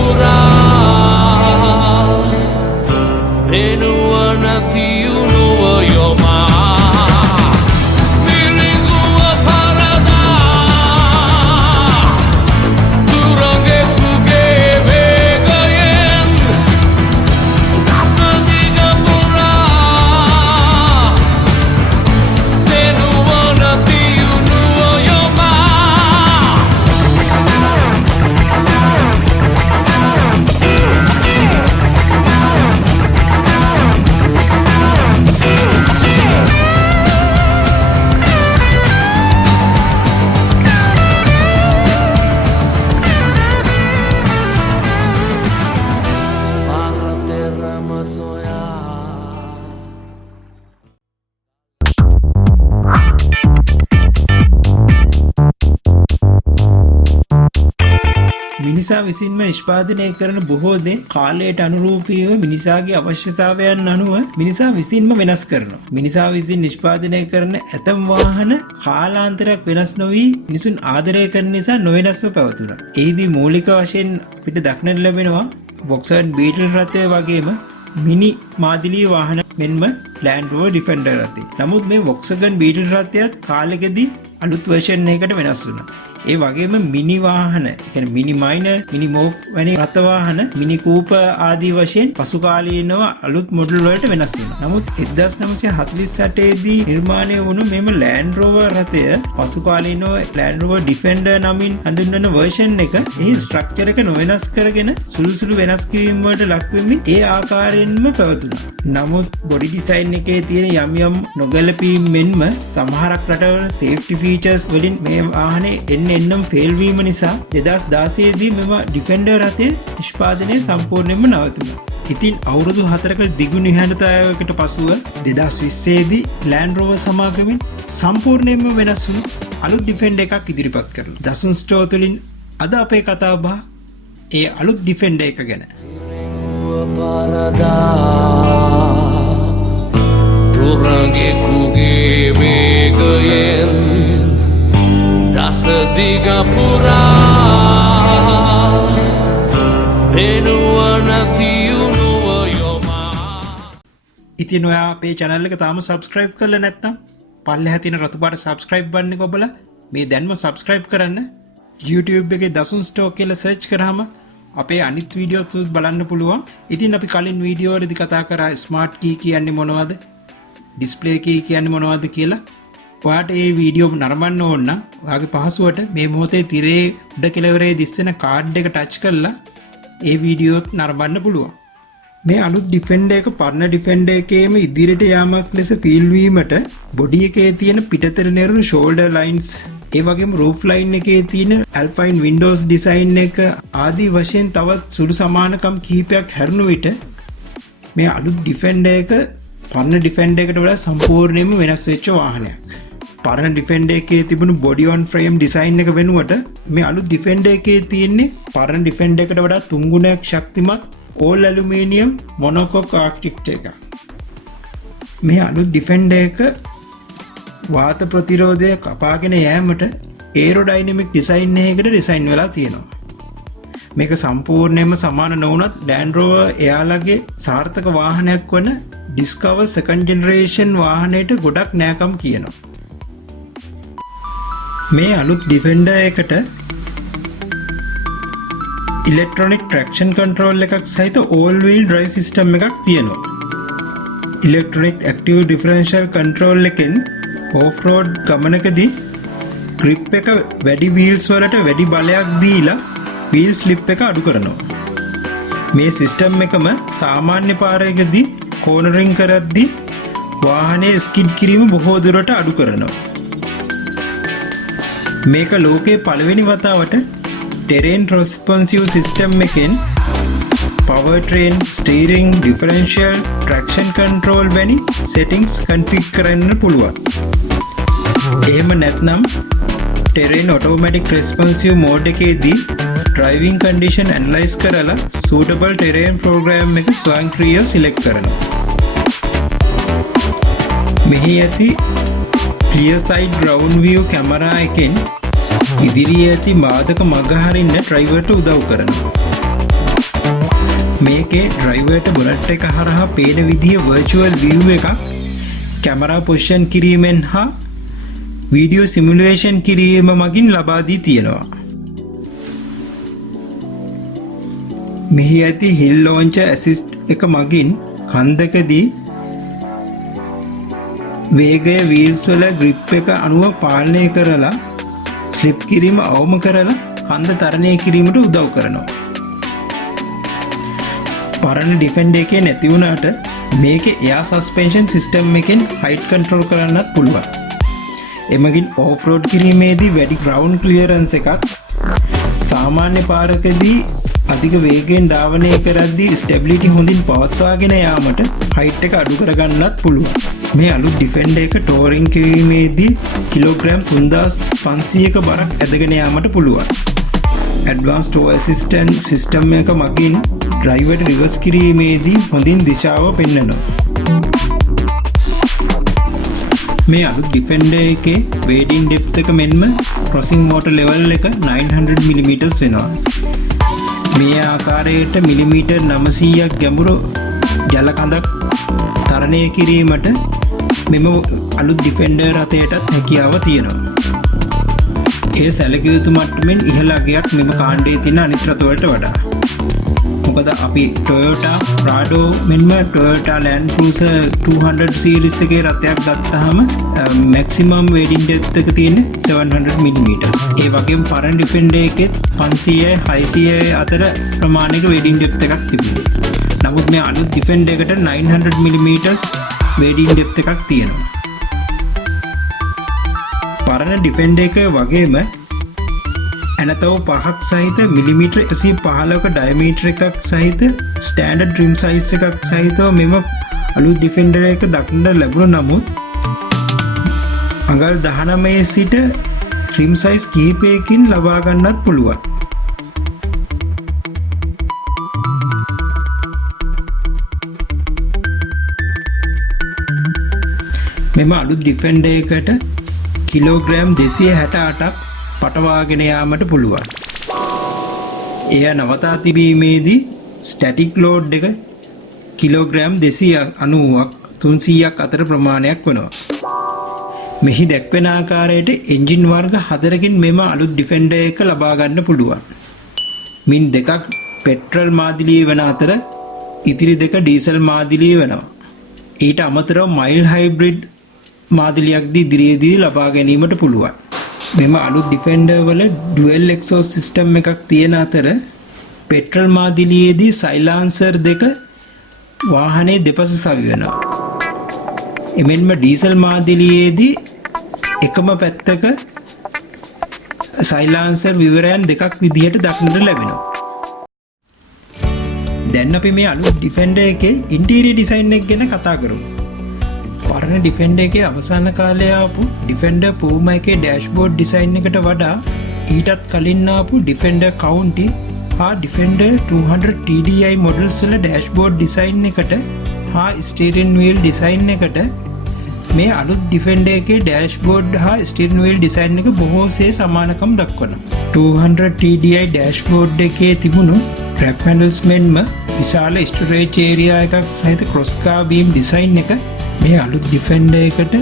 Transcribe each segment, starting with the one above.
පුරා වෙනුව නැතියුණුව යොමා මිනිසා විසින්ම නිෂ්පාදනය කරන බොහෝ දේ කාලයට අනුරූපීව මිනිසාගේ අවශ්‍යතාවයන් අනුව මිනිසා විසින්ම වෙනස් කරනවා. මිනිසා විසින් නිෂ්පාදනය කරන ඇතම් වාහන කාලාන්තරයක් වෙනස් නොවී මිනිසුන් ආදරය කරන නිසා නොවෙනස්ව පැවතුණා. එහිදී මූලික වශයෙන් අපිට දක්නට ලැබෙනවා Volkswagen Beetle රථය වගේම මිනි මාදිලී වාහන මෙන්ම Land Rover Defender රථය. නමුත් මේ Volkswagen Beetle රථයත් කාලෙකදී අලුත් version එකකට වෙනස් වුණා. ඒ වගේම මිනි වාහන, කියන්නේ මිනි මයිනර්, මිනි මෝක් වැනි රථ වාහන, මිනි කූපර් ආදී වශයෙන් පසු කාලීනව අලුත් මොඩල් වලට වෙනස් වෙනවා. නමුත් 1948 දී නිර්මාණය වුණු මෙම Land Rover රථය පසු කාලීනව Land Rover Defender නමින් හඳුන්වන version එක එහි ස්ට්‍රක්චර් එක නොවෙනස් කරගෙන සුළු වෙනස් කිරීම් වලට ලක් වෙමින් ඒ ආකාරයෙන්ම පැවතුණා. නමුත් බොඩි ඩිසයින් එකේ තියෙන යම් නොගැලපීම් මෙන්ම සමහරක් රටවල සේෆ්ටි ෆීචර්ස් වලින් මේ වාහනේ එන්නම් ෆේල් වීම නිසා 2016 දී මෙම ඩිෆෙන්ඩර් රථය නිෂ්පාදනය සම්පූර්ණයෙන්ම නවතුණා. ඉතින් අවුරුදු 4ක දිගු නිහඬතාවයකට පසුව 2020 දී Land Rover සමාගමෙන් සම්පූර්ණයෙන්ම වෙනස් වුණු අලුත් ඩිෆෙන්ඩර් එකක් ඉදිරිපත් කරනවා. දසුන් ස්ටෝර් තුලින් අද අපේ කතාව බහ ඒ අලුත් ඩිෆෙන්ඩර් එක ගැන. පුරංගෙකුගේ වේගයෙන් දසදිග පුරා වෙනුව නැතියුණුව යොමා. ඉතින් ඔයා අපේ channel එක තාම subscribe කරලා නැත්නම් පල්ලෙහා තියෙන රතු පාට subscribe button එක ඔබලා මේ දැන්ම subscribe කරන්න. YouTube එකේ දසුන් ස්ටෝර් කියලා search කරාම අපේ අනිත් වීඩියෝස් බලන්න පුළුවන්. ඉතින් අපි කලින් වීඩියෝ වලදී කතා කරා ස්මාර්ට් කී කියන්නේ මොනවද? ඩිස්ප්ලේ කී කියන්නේ මොනවද කියලා. ඔයාට මේ වීඩියෝ නරඹන්න ඕන නම් ඔයාගේ පහසුවට මේ මොහොතේ තිරේ උඩ කෙළවරේ දිස්සෙන කාඩ් එක ටච් කරලා ඒ වීඩියෝත් නරඹන්න පුළුවන්. මේ අලුත් ඩිෆෙන්ඩර් එක පරණ ඩිෆෙන්ඩර් එකේම ඉදිරියට යාමක් ලෙස ෆීල් වීමට බොඩි එකේ තියෙන පිටතට නෙරුණු ෂෝල්ඩර් ලයින්ස්, ඒ වගේම රූෆ් ලයින් එකේ තියෙන ඇල්පයින් වින්ඩෝස් ඩිසයින් එක ආදී වශයෙන් තවත් සුළු සමානකම් කිහිපයක් හැරුණු විට මේ අලුත් ඩිෆෙන්ඩර් එක පරණ ඩිෆෙන්ඩර් එකට වඩා සම්පූර්ණයෙන්ම වෙනස් වෙච්ච වාහනයක්. පරණ ඩිෆෙන්ඩර් එකේ තිබුණු බොඩි ඔන් ෆ්‍රේම් ඩිසයින් එක වෙනුවට මේ අලුත් ඩිෆෙන්ඩර් එකේ තියෙන්නේ පරණ ඩිෆෙන්ඩර් එකට වඩා 3 ගුණයක් ශක්තිමත් all aluminium monocoque architecture එකක්. මේ අලුත් ඩිෆෙන්ඩර් එක වාත ප්‍රතිරෝධය කපාගෙන යෑමට ඒරෝඩයිනමික් ඩිසයින් එකකට ඩිසයින් වෙලා තියෙනවා. මේක සම්පූර්ණයෙන්ම සමාන නොවුනත් Land Rover එයාලගේ සාර්ථක වාහනයක් වන Discover second generation වාහනයට ගොඩක් නෑකම් කියනවා. මේ අලුත් ඩිෆෙන්ඩර් එකට ඉලෙක්ට්‍රොනික් ට්‍රැක්ෂන් කන්ට්‍රෝල් එකක් සහිත all wheel drive system එකක් තියෙනවා. ඉලෙක්ට්‍රොනික් ඇක්ටිව් ඩිෆරෙන්ෂියල් කන්ට්‍රෝල් එකෙන් ඕෆ් රෝඩ් ගමනකදී grip එක වැඩි wheels වලට වැඩි බලයක් දීලා wheel slip එක අඩු කරනවා. මේ සිස්ටම් එකම සාමාන්‍ය පාරයකදී කෝනරින් කරද්දී වාහනේ ස්කිඩ් කිරීම බොහෝ දුරට අඩු කරනවා. මේක ලෝකයේ පළවෙනි වතාවට terrain responsive system එකෙන් power train, steering, differential, traction control වැනි settings configure කරන්න පුළුවන්. එහෙම නැත්නම් terrain automatic responsive mode එකේදී driving condition analyze කරලා suitable terrain program එක ස්වයංක්‍රීයව select කරනවා. මෙහි ඇති clear side ground view camera එකෙන් ඉදිරියේ ඇති මාදක මග හරින්න driverට උදව් කරනවා. මේකේ ඩ්‍රයිවර්ට බුලට් එක හරහා පේන විදිහ වර්චුවල් view එකක් කැමරා පොසිෂන් කිරීමෙන් හා වීඩියෝ සිමුලේෂන් කිරීම මගින් ලබා දී තියෙනවා. මෙහි ඇති හිල් ලෝන්චර් ඇසිස්ට් එක මගින් කන්දකදී වේගය වීල්ස් වල ග්‍රිප් එක අනුව පාලනය කරලා ස්ලිප් කිරීම අවම කරලා කන්ද තරණය කිරීමට උදව් කරනවා. පරණ ඩිෆෙන්ඩර් එකේ නැති වුණාට මේකේ එයාර් සස්පෙන්ෂන් සිස්ටම් එකෙන් හයිට් කන්ට්‍රෝල් කරන්නත් පුළුවන්. එමගින් ඕෆ් රෝඩ් කිරීමේදී වැඩි ග්‍රවුන්ඩ් ක්ලියරන්ස් එකක්, සාමාන්‍ය පාරකදී අධික වේගයෙන් ධාවනය කරද්දී ස්ටැබිලිටි හොඳින් පවත්වාගෙන යාමට හයිට් එක අඩු කරගන්නත් පුළුවන්. මේ අලුත් ඩිෆෙන්ඩර් එක ටෝරින් කිරීමේදී කිලෝග්‍රෑම් 3500ක බරක් ඇදගෙන යාමට පුළුවන්. ඇඩ්වාන්ස් ටෝ ඇසිස්ටන්ට් සිස්ටම් එක මගින් ඩ්‍රයිවර්ට රිවර්ස් කිරීමේදී හොඳින් දිශාව පෙන්වනවා. මේ අලුත් ඩිෆෙන්ඩර් එකේ වේඩින් ඩෙප්ත් එක මෙන්ම ක්‍රොසින් වෝටර් ලෙවල් එක 900 mm වෙනවා. මේ ආකාරයට මිලිමීටර් 900ක් ගැඹුරු ජල කඳක් තරණය කිරීමට මෙම අලුත් ඩිෆෙන්ඩර් රථයටත් හැකියාව තියෙනවා. ඒ සැලකිය යුතු මට්ටමින් ඉහළ අගයක් මෙම කාණ්ඩයේ තියෙන අනිත් රථවලට වඩා. මොකද අපි Toyota Prado මෙන්ම Toyota Land Cruiser 200 series එකේ රථයක් ගත්තාම maximum wading depth එක තියෙන්නේ 700 mm. ඒ වගේම පරණ Defender එකෙත් 500යි 600යි අතර ප්‍රමාණයක wading depth එකක් තිබුණා. නමුත් මේ අලුත් Defender එකට 900 mm wading depth එකක් තියෙනවා. පරණ Defender එක වගේම ඇනතව 5ක් සහිත මිලිමීටර් 115ක ඩයමීටර් එකක් සහිත ස්ටෑන්ඩඩ් රිම් සයිස් එකක් සහිතව මෙම අලුත් ඩිෆෙන්ඩර් එක දක්නට ලැබුණ නමුත් අඟල් 19 සිට රිම් සයිස් කිහිපයකින් ලබා ගන්නත් පුළුවන්. මෙම අලුත් ඩිෆෙන්ඩර් එකට කිලෝග්‍රෑම් 268ක් පටවාගෙන යාමට පුළුවන්. එය නවතා තිබීමේදී ස්ටැටික් ලෝඩ් එක කිලෝග්‍රෑම් 290ක් 300ක් අතර ප්‍රමාණයක් වනවා. මෙහි දැක්වෙන ආකාරයට එන්ජින් වර්ග 4කින් මෙම අලුත් ඩිෆෙන්ඩර් එක ලබා ගන්න පුළුවන්. මින් දෙකක් පෙට්‍රල් මාදිලිය වන අතර ඉතිරි දෙක ඩීසල් මාදිලිය වෙනවා. ඊට අමතරව මයිල් හයිබ්‍රිඩ් මාදිලියක්දී ඉදිරියේදී ලබා ගැනීමට පුළුවන්. මෙම අලුත් ඩිෆෙන්ඩර් වල ඩුවල් එක්සෝස් සිස්ටම් එකක් තියෙන අතර පෙට්‍රල් මාදිලියේදී සයිලන්සර් දෙක වාහනේ දෙපස සවි වෙනවා. එමෙන්ම ඩීසල් මාදිලියේදී එකම පැත්තක සයිලන්සර් විවරයන් දෙකක් විදිහට දක්නට ලැබෙනවා. දැන් අපි මේ අලුත් ඩිෆෙන්ඩර් එකේ ඉන්ටීරියර් ඩිසයින් එක ගැන කතා කරමු. පරණ ඩිෆෙන්ඩර් එකේ අවසාන කාලේ ආපු ඩිෆෙන්ඩර් Puma එකේ ඩෑෂ්බෝඩ් ඩිසයින් එකට වඩා ඊටත් කලින් ආපු ඩිෆෙන්ඩර් County හා ඩිෆෙන්ඩර් 200 TDI මොඩල්ස් වල ඩෑෂ්බෝඩ් ඩිසයින් එකට හා ස්ටියරින් වීල් ඩිසයින් එකට මේ අලුත් ඩිෆෙන්ඩර් එකේ ඩෑෂ්බෝඩ් හා ස්ටියරින් වීල් ඩිසයින් එක බොහෝසේ සමානකම් දක්වනවා. 200 TDI ඩෑෂ්බෝඩ් එකේ තිබුණු grab handles මෙන්ම විශාල ස්ටෝරේජ් ඒරියා එකක් සහිත ක්‍රොස් කාර් බීම් ඩිසයින් එක මේ අලුත් ඩිෆෙන්ඩර් එකට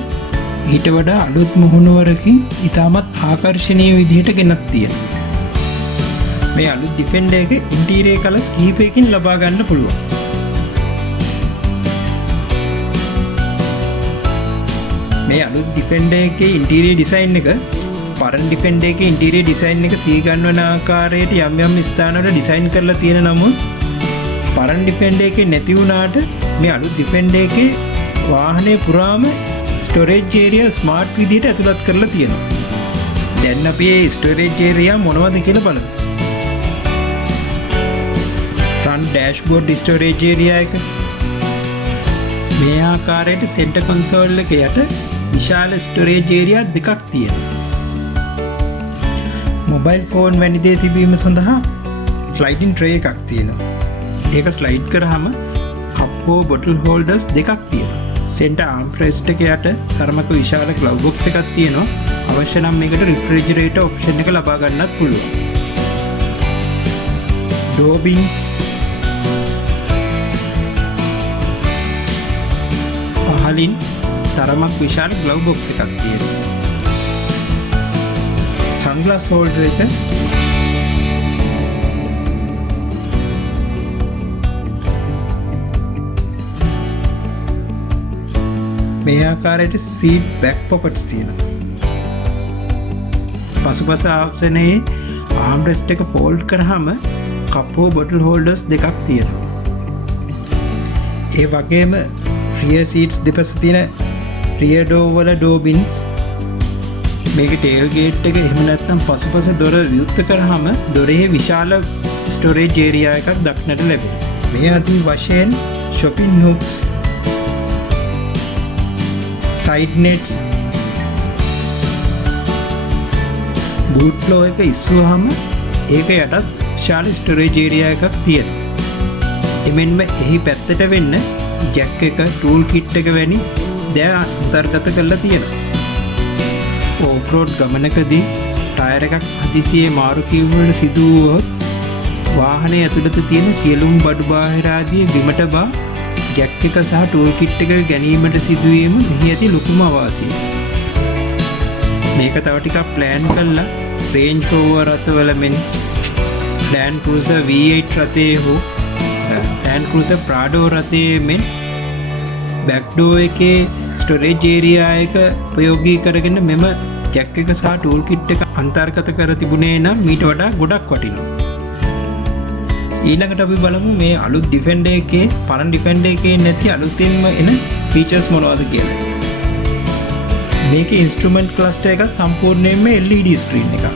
ඊට වඩා අලුත් මුහුණුවරකින් ඉතාමත් ආකර්ශනීය විදිහට ගෙනත් තියෙනවා. මේ අලුත් ඩිෆෙන්ඩර් එක ඉන්ටීරියර් කලර්ස් කිහිපයකින් ලබා ගන්න පුළුවන්. මේ අලුත් ඩිෆෙන්ඩර් එකේ ඉන්ටීරියර් ඩිසයින් එක පරණ ඩිෆෙන්ඩර් එකේ ඉන්ටීරියර් ඩිසයින් එක සීගන්වන ආකාරයට යම් යම් ස්ථානවල ඩිසයින් කරලා තියෙන නමුත් පරණ ඩිෆෙන්ඩර් එකේ නැති වුණාට මේ අලුත් ඩිෆෙන්ඩර් එකේ වාහනේ පුරාම ස්ටෝරේජ් ඒරියා ස්මාර්ට් විදිහට ඇතුළත් කරලා තියෙනවා. දැන් අපි මේ ස්ටෝරේජ් ඒරියා මොනවද කියලා බලමු. ෆ්‍රන්ට් ඩෑෂ්බෝඩ් ස්ටෝරේජ් ඒරියා එක මේ ආකාරයට සෙන්ටර් කන්සෝල් එක යට විශාල ස්ටෝරේජ් ඒරියා දෙකක් තියෙනවා. මොබයිල් ෆෝන් වැනි දේ තිබීම සඳහා ස්ලයිඩින් ට්‍රේ එකක් තියෙනවා. ඒක ස්ලයිඩ් කරාම කප් හෝ බොටල් හෝල්ඩර්ස් දෙකක් තියෙනවා. සෙන්ටර් ආම් රෙස්ට් එක යට තරමක විශාල ග්ලව් බොක්ස් එකක් තියෙනවා. අවශ්‍ය නම් මේකට රිෆ්‍රිජරේටර් ඔප්ෂන් එක ලබා ගන්නත් පුළුවන්. ඩෝ බින්ස් පහලින් තරමක් විශාල ග්ලව් බොක්ස් එකක් තියෙනවා. සන්ග්ලාස් හෝල්ඩර් එක මේ ආකාරයට සීට් බැක් පොකට්ස් තියෙනවා. පසුපස ආප්ෂනයේ ආම්රෙස්ට් එක ෆෝල්ඩ් කරාම කප් හෝ බොටල් හෝල්ඩර්ස් දෙකක් තියෙනවා. ඒ වගේම රියර් සීට්ස් දෙපස තියෙන රියර් ඩෝ වල ඩෝ බින්ස්, මේක ටේල් ගේට් එක එහෙම නැත්නම් පසුපස දොර විවෘත කරාම දොරේ විශාල ස්ටෝරේජ් ඒරියා එකක් දක්නට ලැබෙනවා. මේ අති වශයෙන් shopping hooks, side nets, boot floor එක ඉස්සුවාම ඒක යටත් විශාල ස්ටෝරේජ් ඒරියා එකක් තියෙනවා. එමෙන්ම එහි පැත්තට වෙන්න ජැක් එක, ටූල් කිට් එක වැනි දෑ අන්තර්ගත කරලා තියෙනවා. ඕෆ් රෝඩ් ගමනකදී ටයර් එකක් හදිසියේ මාරු කිරීමකට සිදු වුවොත් වාහනේ ඇතුළත තියෙන සියලුම බඩු බාහිර ආදී බිමට බා ජැක් එක සහ ටූල් කිට් එක ගැනීමට සිදුවීම මෙහි ඇති ලොකුම අවාසිය. මේක තව ටිකක් ප්ලෑන් කරලා රේන්ජ් රෝවර් රථවල මෙන් ලෑන්ඩ් ක්‍රූසර් V8 රථයේ හෝ ලෑන්ඩ් ක්‍රූසර් ප්‍රාඩෝ රථයේ මෙන් බැක් ඩෝ එකේ ස්ටෝරේජ් ඒරියා එක ප්‍රයෝගී කරගෙන මෙම ජැක් එක සහ ටූල් කිට් එක අන්තර්ගත කර තිබුණේ නම් මීට වඩා ගොඩක් වටිනවා. ඊළඟට අපි බලමු මේ අලුත් ඩිෆෙන්ඩර් එකේ පරණ ඩිෆෙන්ඩර් එකේ නැති අලුතින්ම එන ෆීචර්ස් මොනවද කියලා. මේකේ ඉන්ස්ට්‍රුමන්ට් ක්ලස්ටර් එක සම්පූර්ණයෙන්ම LED ස්ක්‍රීන් එකක්.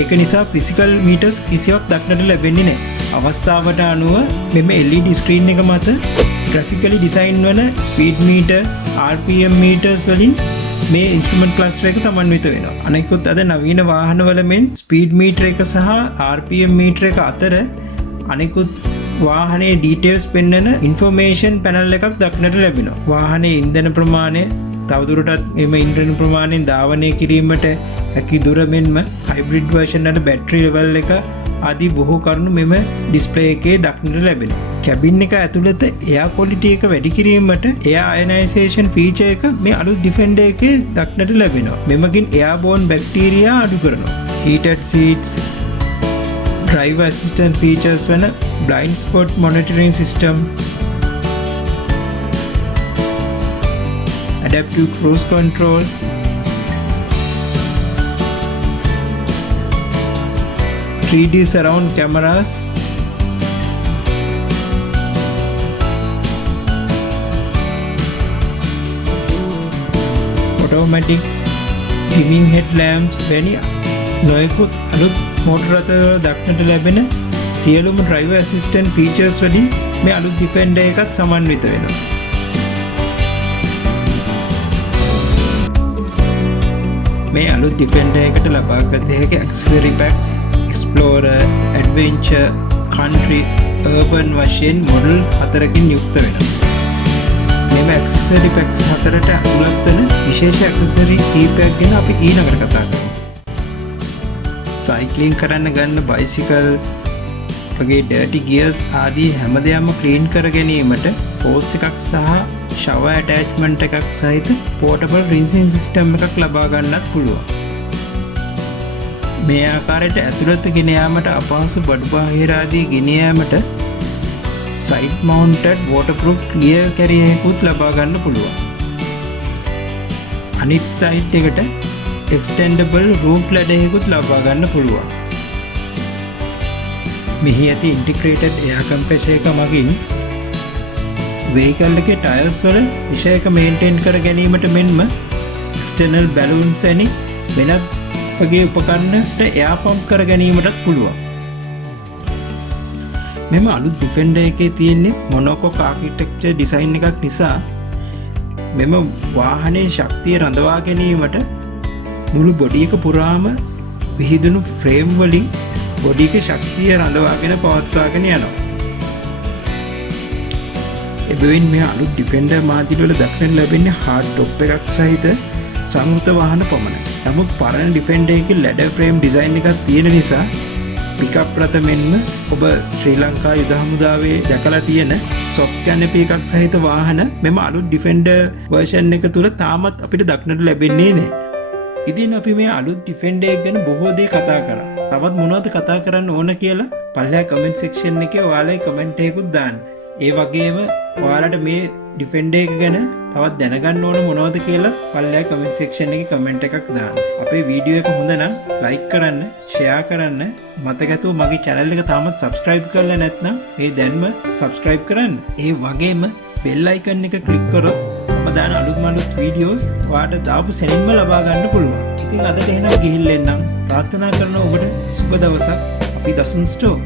ඒක නිසා ෆිසිකල් මීටර්ස් කිසිවක් දක්නට ලැබෙන්නේ නැහැ. අවස්ථාවට අනුව මෙම LED ස්ක්‍රීන් එක මත ග්‍රැෆිකලි ඩිසයින් වන ස්පීඩ් මීටර්, RPM මීටර්ස් වලින් මේ ඉන්ස්ට්‍රුමන්ට් ක්ලස්ටර් එක සමන්විත වෙනවා. අනෙකුත් අද නවීන වාහනවල මෙන් ස්පීඩ් මීටර් එක සහ RPM මීටර් එක අතර අනෙකුත් වාහනේ ඩීටේල්ස් පෙන්වන ඉන්ෆර්මේෂන් පැනල් එකක් දක්නට ලැබෙනවා. වාහනේ ඉන්ධන ප්‍රමාණය, තවදුරටත් එම ඉන්ධන ප්‍රමාණයෙන් ධාවනය කිරීමට හැකි දුර මෙන්ම හයිබ්‍රිඩ් වර්ෂන් වල බැටරි ලෙවල් එක ආදී බොහෝ කරුණු මෙම ඩිස්ප්ලේ එකේ දක්නට ලැබෙනවා. කැබින් එක ඇතුළත එයා ක්වොලිටි එක වැඩි කිරීමට එයා අයනයිසේෂන් ෆීචර් එක මේ අලුත් ඩිෆෙන්ඩර් එකේ දක්නට ලැබෙනවා. මෙමගින් එයාබෝන් බැක්ටීරියා අඩු කරනවා. heated seats, driver assistant features වන blind spot monitoring system, adaptive cruise control, 3D surround cameras, automatic dimming headlamps වැනි නොයෙකුත් අලුත් මෝටර රථවල දක්නට ලැබෙන සියලුම driver assistant features වලින් මේ අලුත් ඩිෆෙන්ඩර් එකත් සමන්විත වෙනවා. මේ අලුත් ඩිෆෙන්ඩර් එකට ලබාගත හැකි accessory packs Explorer, Adventure, Country, Urban වශයෙන් මොඩල් 4කින් යුක්ත වෙනවා. මෙම accessory packs 4ට අතුලත් වන විශේෂ accessory කීපයක් ගැන අපි ඊළඟට කතා කරමු. සයික්ලින් කරන්න ගන්න බයිසිකල් වගේ ඩර්ටි ගියර්ස් ආදී හැම දෙයක්ම ක්ලීන් කර ගැනීමට හෝස් එකක් සහ ෂවර් ඇටැච්මන්ට් එකක් සහිත පෝටබල් රින්සින් සිස්ටම් එකක් ලබා ගන්නත් පුළුවන්. මේ ආකාරයට ඇතුළත ගෙන යාමට අපහසු බඩු බාහිර ආදී ගෙන යාමට සයිඩ් මවුන්ටඩ් වෝටර්ප්‍රූෆ් ක්ලියර් කැරියර් එකකුත් ලබා ගන්න පුළුවන්. අනිත් සයිඩ් එකට එක්ස්ටෙන්ඩබල් රූෆ් ලැඩර් එකකුත් ලබා ගන්න පුළුවන්. මෙහි ඇති ඉන්ටිග්‍රේටඩ් එයාර් කම්ප්‍රෙසර් එක මගින් වෙහිකල් එකේ ටයර්ස් වල විෂයක මේන්ටේන් කර ගැනීමට මෙන්ම එක්ස්ටර්නල් බැලූන්ස් වැනි වෙනත් වගේ උපකරණට එයාර් පම්ප් කර ගැනීමටත් පුළුවන්. මෙම අලුත් ඩිෆෙන්ඩර් එකේ තියෙන්නේ මොනොකොක් ආකිටෙක්චර් ඩිසයින් එකක් නිසා මෙම වාහනේ ශක්තිය රඳවා ගැනීමට මුළු බොඩි එක පුරාම විහිදුණු ෆ්‍රේම් වලින් බොඩි එකේ ශක්තිය රඳවාගෙන පවත්වාගෙන යනවා. එබැවින් මේ අලුත් ඩිෆෙන්ඩර් මාඩියුල වල දක්නට ලැබෙන්නේ හાર્ඩ් ටොප් එකක් සහිත සංවෘත වාහන පමණයි. නමුත් පරණ ඩිෆෙන්ඩර් එකේ ලැඩර් ෆ්‍රේම් ඩිසයින් එකක් තියෙන නිසා පිකප් රථ මෙන්ම ඔබ ශ්‍රී ලංකා යුද හමුදාවේ දැකලා තියෙන soft canopy එකක් සහිත වාහන මෙම අලුත් Defender version එක තුල තාමත් අපිට දක්නට ලැබෙන්නේ නැහැ. ඉතින් අපි මේ අලුත් Defender එක ගැන බොහෝ දේ කතා කරා. තවත් මොනවද කතා කරන්න ඕන කියලා පල්ලෙහා comment section එකේ ඔයාලයි comment එකකුත් දාන්න. ඒ වගේම ඔයාලට මේ Defender එක ගැන තවත් දැනගන්න ඕන මොනවද කියලා පල්ලෙහා comment section එකේ comment එකක් දාන්න. අපේ වීඩියෝ එක හොඳ නම් like කරන්න, share කරන්න, මතකතුව මගේ channel එක තාමත් subscribe කරලා නැත්නම් මේ දැන්ම subscribe කරන්න. ඒ වගේම bell icon එක click කරොත් මම දාන අලුත් වීඩියෝස් ඔයාලට දාපු සැනින්ම ලබා ගන්න පුළුවන්. ඉතින් අදට එහෙනම් ගිහින් එන්නම්. ප්‍රාර්ථනා කරනවා ඔබට සුබ දවසක්. අපි දසුන් ස්ටෝර්